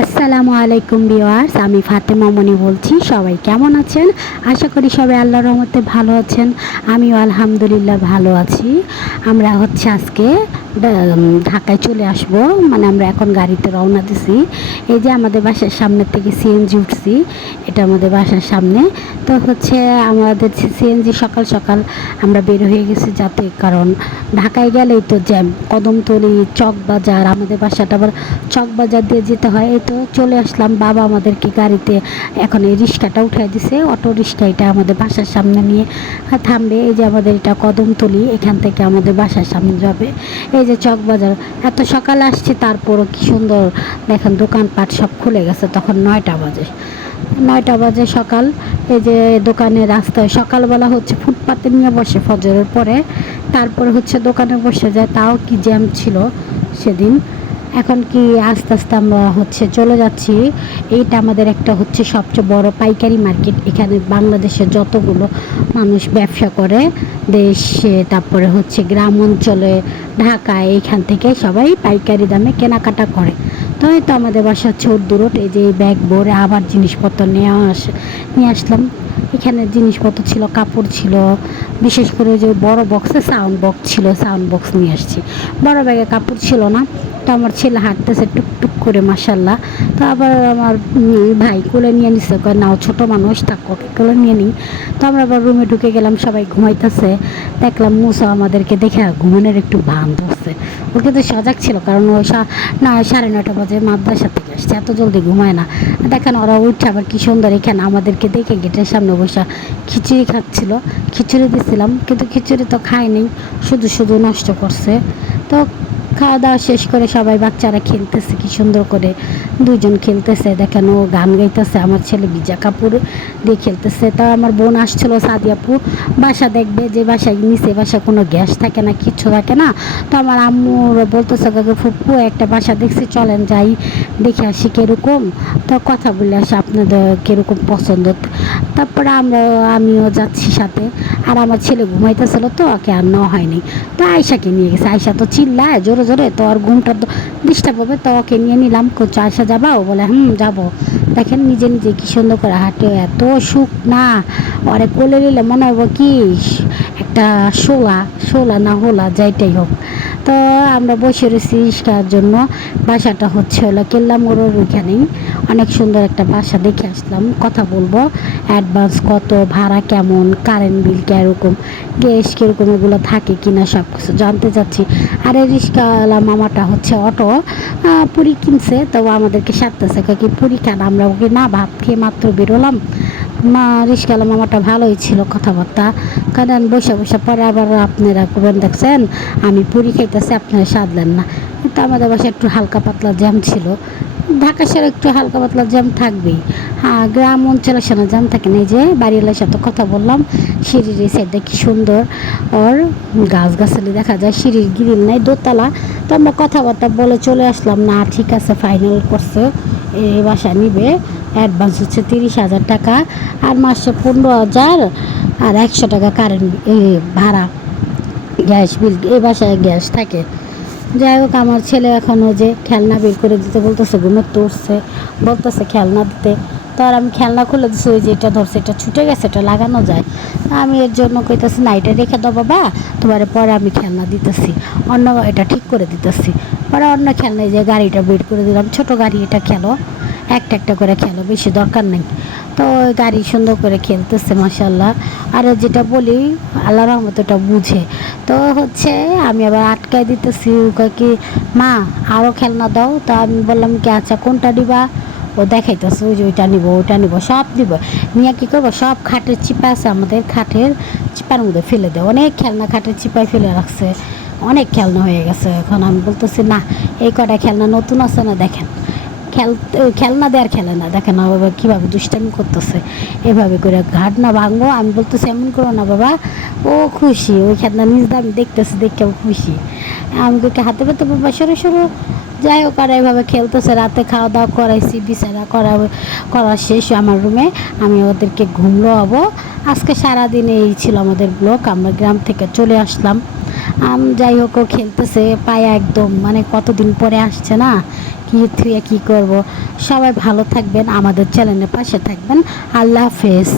আসসালামু আলাইকুম বিওয়ার্স আমি ফাতেমা মনি বলছি, সবাই কেমন আছেন? আশা করি সবাই আল্লাহর রহমতে ভালো আছেন, আমিও আলহামদুলিল্লাহ ভালো আছি। আমরা হচ্ছে আজকে ঢাকায় চলে আসব। মানে আমরা এখন গাড়িতে রওনা দিছি। এই যে আমাদের বাসার সামনে থেকে সিএনজি উঠছি, এটা আমাদের বাসার সামনে। তো হচ্ছে আমাদের সিএনজি সকাল সকাল আমরা বের হয়ে গেছি যাতে, কারণ ঢাকায় গেলেই তো জ্যাম, কদমতলি, চকবাজার, আমাদের বাসাটা আবার চকবাজার দিয়ে যেতে হয়। এই তো চলে আসলাম, বাবা আমাদেরকে গাড়িতে এখন এই রিক্সাটা উঠাই দিছে। অটো রিক্সা এটা আমাদের বাসার সামনে নিয়ে থামবে। এই যে আমাদের এটা কদমতলি, এখান থেকে আমাদের বাসার সামনে যাবে। এই যে চকবাজার এত সকাল আসছি, তারপরও কি সুন্দর। দেখেন দোকানপাট সব খুলে গেছে, তখন নয়টা বাজে। নয়টা বাজে সকাল, এই যে দোকানে রাস্তায় সকালবেলা হচ্ছে ফুটপাতে নিয়ে বসে ফজরের পরে, তারপরে হচ্ছে দোকানে বসে যায়, তাও কি জ্যাম ছিল সেদিন। এখন কি আস্তে আস্তে আমরা হচ্ছে চলে যাচ্ছি, এইটা আমাদের একটা হচ্ছে সবচেয়ে বড় পাইকারি মার্কেট। এখানে বাংলাদেশের যতগুলো মানুষ ব্যবসা করে, দেশে, তারপরে হচ্ছে গ্রাম অঞ্চলে, ঢাকায়, এইখান থেকে সবাই পাইকারি দামে কেনাকাটা করে। তো এই তো আমাদের বাসা হচ্ছে উর্দুরোট এই যে ব্যাগ ভরে আবার জিনিসপত্র নেওয়া আস, নিয়ে আসলাম। এখানে জিনিসপত্র ছিল, কাপড় ছিল, বিশেষ করে যে বড় বক্সে সাউন্ড বক্স ছিল সাউন্ড বক্স নিয়ে আসছি। বড় ব্যাগে কাপড় ছিল না। তো আমার ছেলে হাঁটতেছে টুকটুক করে মাসাল্লাহ তো আবার আমার ভাই কোলে নিয়ে নিছে নাও, ছোটো মানুষ, থাকো, ওকে কোলে নিয়ে নিই। তো আমরা আবার রুমে ঢুকে গেলাম, সবাই ঘুমাইতেছে। দেখলাম মুসা আমাদেরকে দেখে ঘুমানোর একটু ভান ধরছে। ও কিন্তু সজাগ ছিল, কারণ ও না সাড়ে নটা বাজে মাদ্রাসা থেকে আসছে, এত জলদি ঘুমায় না। দেখেন ওরা উঠছে, আবার কি সুন্দর এখানে আমাদেরকে দেখে গেটের সামনে বসা খিচুড়ি খাচ্ছিল। খিচুড়ি দিছিলাম, কিন্তু খিচুড়ি তো খায়নি শুধু শুধু নষ্ট করছে। তো খাওয়া দাওয়া শেষ করে সবাই বাচ্চারা খেলতেছে, কি সুন্দর করে দুইজন খেলতেছে, দেখেন ও গান গাইতেছে, আমার ছেলে বিজা কাপুর দিয়ে খেলতেছে। তা আমার বোন আসছিল সাদিয়াপু, বাসা দেখবে যে বাসায় নিচে বাসা কোনো গ্যাস থাকে না, কিচ্ছু থাকে না। তো আমার আম্মুর বলতেছে, কাকে ফুপু, একটা বাসা দেখছি, চলেন যাই, দেখে আসি কীরকম। তো কথা বলে আসি, আপনাদের কীরকম পছন্দ? তারপরে আমরা, আমিও যাচ্ছি সাথে, আর আমার ছেলে ঘুমাইতেছিল তো, ওকে আর নেওয়া হয়নি। তো আয়সাকে নিয়ে গেছে আয়সা তো চিল্লায়, জোরে জোরে তো আর ঘুমটা ডিস্টার্ব হবে, তো ওকে নিয়ে নিলাম কোচ আসা যাবা? ও বলে, হুম, যাব। দেখেন নিজে নিজে কি সুন্দর করে হাঁটে, এত সুখ না ওরে কোলে নিলে মনে হব কি, একটা শোলা শোলা না হোলা, যাইটাই হোক। তো আমরা বসে রয়েছি ইস্কার জন্য। বাসাটা হচ্ছে হলো কেল্লা মোড়ের ওইখানেই। অনেক সুন্দর একটা বাসা দেখে আসলাম। কথা বলব অ্যাডভান্স কত, ভাড়া কেমন কারেন্ট বিল কীরকম গ্যাস কীরকম, এগুলো থাকে কি না সব কিছু জানতে চাচ্ছি। আর এই রিক্সাওয়ালা মামাটা হচ্ছে অটো পুরি কিনছে, তো আমাদেরকে সারতেছে। কি, পুরি খান আমরা ওকে না ভাত খেয়ে মাত্র বেরোলাম। মা রিক্সাওয়ালা মামাটা ভালোই ছিল কথাবার্তা। কারণ বসে বসে পরে আবার আপনারা করবেন দেখছেন? আমি পুরি খাইতেছি, আপনারা সাধলেন না। কিন্তু আমাদের বাসায় একটু হালকা পাতলা জ্যাম ছিল। ঢাকা শহরে একটু হালকা পাতলা জ্যাম থাকবেই। হ্যাঁ গ্রাম অঞ্চলে সাথে জ্যাম থাকে না যে বাড়িওয়ালার সাথে কথা বললাম, সিঁড়ির এই সাইডটা কি সুন্দর। ওর গাছ গাছালি দেখা যায়, সিঁড়ির গিরিল নাই, দোতলা। তো আমরা কথাবার্তা বলে চলে আসলাম, না, ঠিক আছে ফাইনাল করছে এই বাসা নিবে। অ্যাডভান্স হচ্ছে তিরিশ হাজার টাকা, আর মাসে পনেরো হাজার আর একশো টাকা কারেন্ট ভাড়া, গ্যাস, বিল এই বাসায় গ্যাস থাকে। যাই হোক, আমার ছেলে এখন ওই যে খেলনা বের করে দিতে বলতেছে ঘুমে তুলছে বলতেছে খেলনা দিতে। তো আর আমি খেলনা খুলে দিছি, ওই যে এটা ধরছে, এটা ছুটে গেছে, এটা লাগানো যায়। আমি এর জন্য কইতেছি, না, এটা রেখে দাও বাবা, তোমার পরে আমি খেলনা দিতেছি। অন্য এটা ঠিক করে দিতেছি। পরে অন্য খেলনায় যে গাড়িটা বের করে দিলাম, ছোট গাড়ি, এটা খেলো। একটা একটা করে খেলো, বেশি দরকার নেই। তো গাড়ি সুন্দর করে খেলতেছে মাসাল্লাহ আর যেটা বলি আল্লাহ রহমত ওটা বুঝে। তো হচ্ছে আমি আবার আটকায় দিতেছি কি, মা আরও খেলনা দাও। তো আমি বললাম কি আচ্ছা কোনটা দিবা? ও দেখাইতেছে, ওই যে ওইটা নিবো ওইটা নিবো, সব দিব নিয়ে কী করব, সব খাটের চিপা আছে আমাদের খাটের চিপার মধ্যে ফেলে দেয়। অনেক খেলনা খাটের চিপায় ফেলে রাখছে, অনেক খেলনা হয়ে গেছে। এখন আমি বলতেছি, না, এই কটা খেলনা নতুন আছে না দেখেন। খেল খেলনা দেওয়ার খেলে না। দেখেন না বাবা কীভাবে দুষ্টামি করতেছে। এভাবে করে ঘাট না ভাঙবো, আমি বলতেছি, এমন করো না বাবা। ও খুশি, ওই খেলনা নিজ আমি দেখতেছি, দেখে খুশি। আমি ওকে হাতে পেতে বাবা সরো সরো। যাই হোক, আর এভাবে খেলতেছে, রাতে খাওয়া দাওয়া করাইছি, বিছানা করা করা শেষ আমার রুমে। আমি ওদেরকে ঘুমলো হব আজকে সারাদিন এই ছিল আমাদের ব্লগ। আমরা গ্রাম থেকে চলে আসলাম। আম যাই হোক, ও খেলতেছে, পায়ে একদম মানে কতদিন পরে আসছে না? কি থুয়ে কি করব? সবাই ভালো থাকবেন, আমাদের চ্যানেলের পাশে থাকবেন। আল্লাহ হাফেজ।